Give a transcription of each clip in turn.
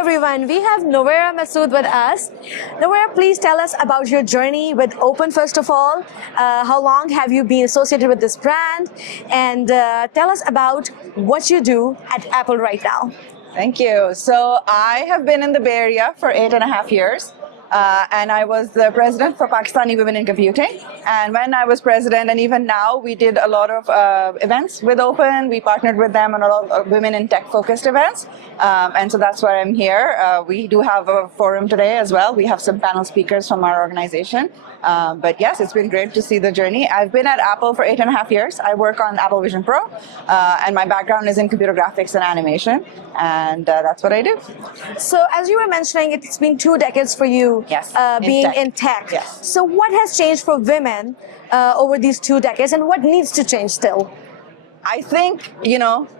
everyone, we have Novaira Masood with us. Novaira, please tell us about your journey with Open first of all. How long have you been associated with this brand? And tell us about what you do at Apple right now. Thank you. So I have been in the Bay Area for 8.5 years. And I was the president for Pakistani Women in Computing. And when I was president, and even now, we did a lot of events with Open. We partnered with them on a lot of women in tech-focused events. And so that's why I'm here. We do have a forum today as well. We have some panel speakers from our organization. But yes, it's been great to see the journey. I've been at Apple for 8.5 years. I work on Apple Vision Pro. And my background is in computer graphics and animation. And that's what I do. So as you were mentioning, it's been 2 decades for you. Yes, being in tech. Yes. So what has changed for women over these 2 decades, and what needs to change still? I think,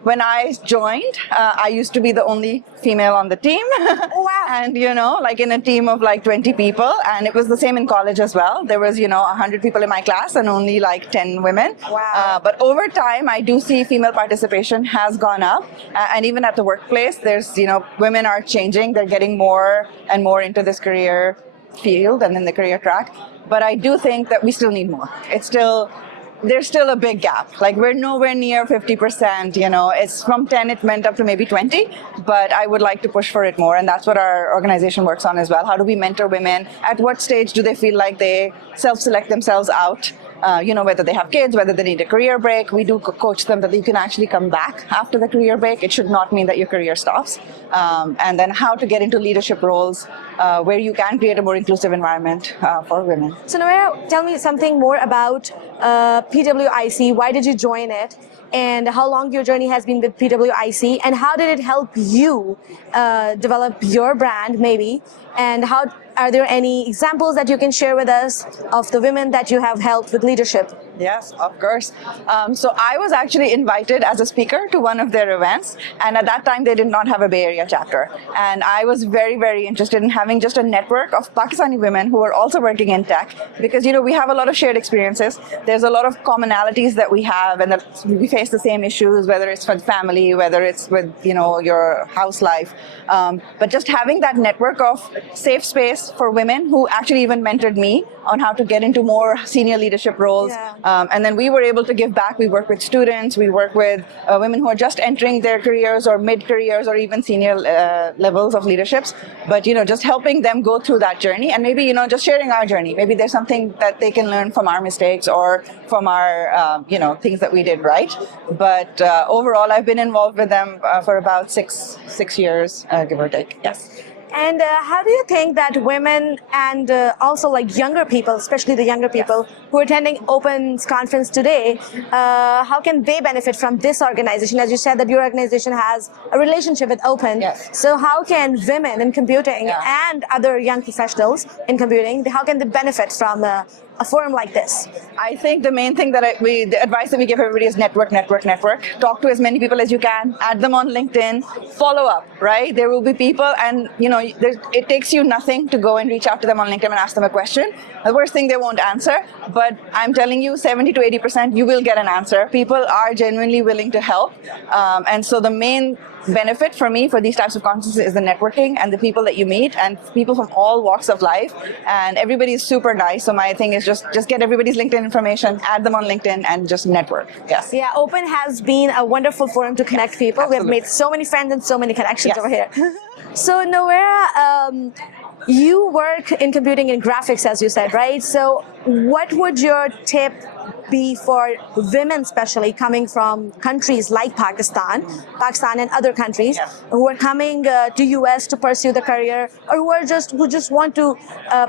when I joined, I used to be the only female on the team. Oh, wow. And, like in a team of like 20 people. And it was the same in college as well. There was, 100 people in my class and only like 10 women. Wow. But over time, I do see female participation has gone up. And even at the workplace, there's, women are changing. They're getting more and more into this career field and in the career track. But I do think that we still need more. There's still a big gap. Like we're nowhere near 50%, it's from 10, it went up to maybe 20, but I would like to push for it more. And that's what our organization works on as well. How do we mentor women? At what stage do they feel like they self-select themselves out? Whether they have kids, whether they need a career break, we do coach them that you can actually come back after the career break. It should not mean that your career stops. And then how to get into leadership roles where you can create a more inclusive environment for women. So Novaira, tell me something more about PWIC. Why did you join it? And how long your journey has been with PWIC? And how did it help you develop your brand, maybe? And are there any examples that you can share with us of the women that you have helped with leadership? Yes, of course. So I was actually invited as a speaker to one of their events. And at that time, they did not have a Bay Area chapter. And I was very, very interested in having just a network of Pakistani women who are also working in tech. Because, we have a lot of shared experiences. There's a lot of commonalities that we have and that we face the same issues, whether it's with family, whether it's with, your house life. But just having that network of safe space for women who actually even mentored me on how to get into more senior leadership roles. Yeah. And then we were able to give back. We work with students. We work with women who are just entering their careers or mid-careers or even senior levels of leaderships. But, just helping them go through that journey and maybe, just sharing our journey. Maybe there's something that they can learn from our mistakes or from our, things that we did right. But overall, I've been involved with them for about six years, give or take. Yes. And how do you think that women and also like younger people, especially the younger people who are attending Open's conference today, how can they benefit from this organization? As you said that your organization has a relationship with Open. Yes. So how can women in computing and other young professionals in computing, how can they benefit from a forum like this? I think the main thing that the advice that we give everybody is network. Talk to as many people as you can, add them on LinkedIn, follow up, right? There will be people and, it takes you nothing to go and reach out to them on LinkedIn and ask them a question. The worst thing they won't answer, but I'm telling you 70 to 80% you will get an answer. People are genuinely willing to help. And so the main benefit for me for these types of conferences is the networking and the people that you meet and people from all walks of life, and everybody is super nice. So my thing is just get everybody's LinkedIn information, add them on LinkedIn, and just network. Yes. Yeah, Open has been a wonderful forum to connect people. Absolutely. We have made so many friends and so many connections over here. So Novaira, you work in computing and graphics, as you said, right? So what would your tip be for women, especially coming from countries like Pakistan and other countries who are coming to US to pursue the career, or who just want to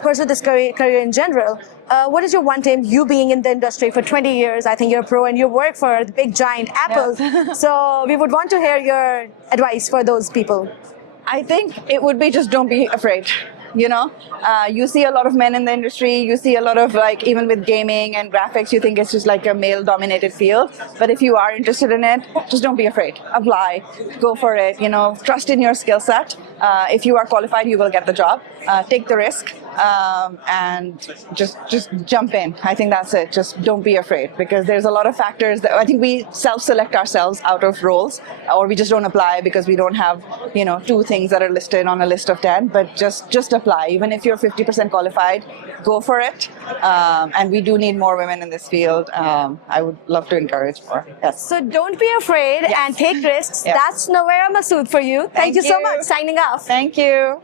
pursue this career in general? What is your one tip? You being in the industry for 20 years, I think you're a pro, and you work for the big giant Apple. Yeah. So we would want to hear your advice for those people. I think it would be just don't be afraid. You see a lot of men in the industry. You see a lot of even with gaming and graphics, you think it's just like a male dominated field. But if you are interested in it, just don't be afraid. Apply, go for it, trust in your skill set. If you are qualified, you will get the job. Take the risk. and just jump in. I think that's it. Just don't be afraid, because there's a lot of factors that I think we self-select ourselves out of roles, or we just don't apply because we don't have, 2 things that are listed on a list of 10. But just apply. Even if you're 50% qualified, go for it. And we do need more women in this field. I would love to encourage more. Yes. So don't be afraid and take risks. Yes. That's Novaira Masood for you. Thank you so much. Signing off. Thank you.